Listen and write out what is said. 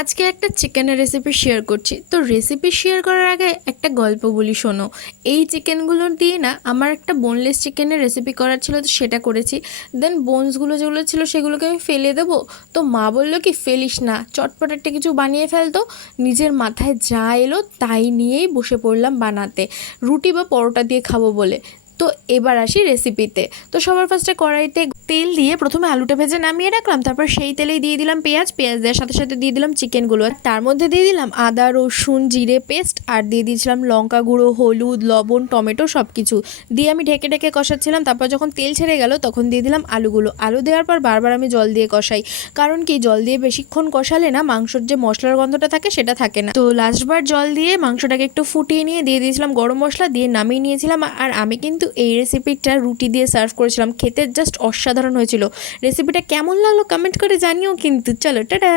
আজকে একটা চিকেনের রেসিপি শেয়ার করছি। তো রেসিপি শেয়ার করার আগে একটা গল্প বলি, শোনো। এই চিকেনগুলো দিয়ে না আমার একটা বোনলেস চিকেনের রেসিপি করার ছিল, তো সেটা করেছি। দেন বোনসগুলো যেগুলো ছিল সেগুলোকে আমি ফেলে দেবো। তো মা বললো কি, ফেলিস না, চটপট একটা কিছু বানিয়ে ফেলতো। নিজের মাথায় যা এলো তাই নিয়েই বসে পড়লাম বানাতে, রুটি বা পরোটা দিয়ে খাবো বলে। তো এবার আসি রেসিপিতে। তো সবার ফার্স্টে কড়াইতে তেল দিয়ে প্রথমে আলুটা ভেজে নামিয়ে রাখলাম, তারপর সেই তেলেই দিয়ে দিলাম পেঁয়াজ দেওয়ার সাথে সাথে দিয়ে দিলাম চিকেনগুলো, আর তার মধ্যে দিয়ে দিলাম আদা রসুন জিরে পেস্ট, আর দিয়ে দিয়েছিলাম লঙ্কা গুঁড়ো, হলুদ, লবণ, টমেটো সব কিছু দিয়ে আমি ঢেকে ঢেকে কষাচ্ছিলাম। তারপর যখন তেল ছেড়ে গেল তখন দিয়ে দিলাম আলুগুলো। আলু দেওয়ার পর বারবার আমি জল দিয়ে কষাই, কারণ কি, জল দিয়ে বেশিক্ষণ কষালে না মাংসর যে মশলার গন্ধটা থাকে সেটা থাকে না। তো লাস্টবার জল দিয়ে মাংসটাকে একটু ফুটিয়ে নিয়ে দিয়ে দিয়েছিলাম গরম মশলা, দিয়ে নামিয়ে নিয়েছিলাম। আর আমি কিন্তু এই রেসিপিটা রুটি দিয়ে সার্ভ করেছিলাম, খেতে জাস্ট অসাধারণ হয়েছিল। রেসিপিটা কেমন লাগলো কমেন্ট করে জানিও কিন্তু। চলো, টাটা।